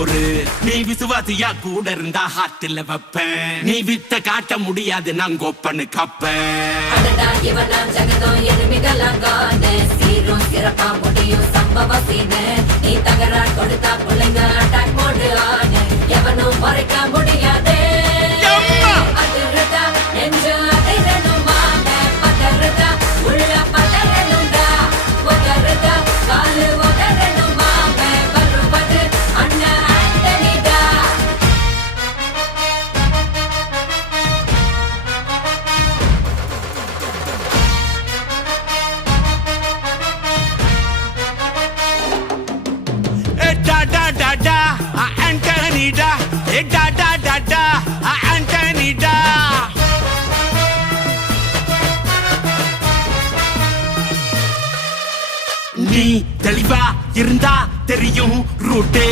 ஒரு நீ விசுவாசியா கூட இருந்தா ஹார்ட்ல வைப்பேன். நீ வித்த காட்ட முடியாது நான் கோப்பன்னு கப்பேன். ஜகதம் எருமிகளாங்கானே சீரும் சிறப்பா முடியும் சம்பவ சீனே. நீ தகரா கொடுத்தா பிள்ளைங்க அட்டாக் மோடு ஆனே எவனும் மறைக்க முடியாதே. அதிருதா நெஞ்சு அதிரணுமானே பதறுதா உள்ள பதறணுண்டா ஒதறுதா காலு ஒதறணுமாமே வருவது அண்ணன் ஆண்டனிடா. Da da da da, Anthony da. Da da da da, Anthony da. நீ தெளிவா இருந்தா தெரியும் ரூட்டே.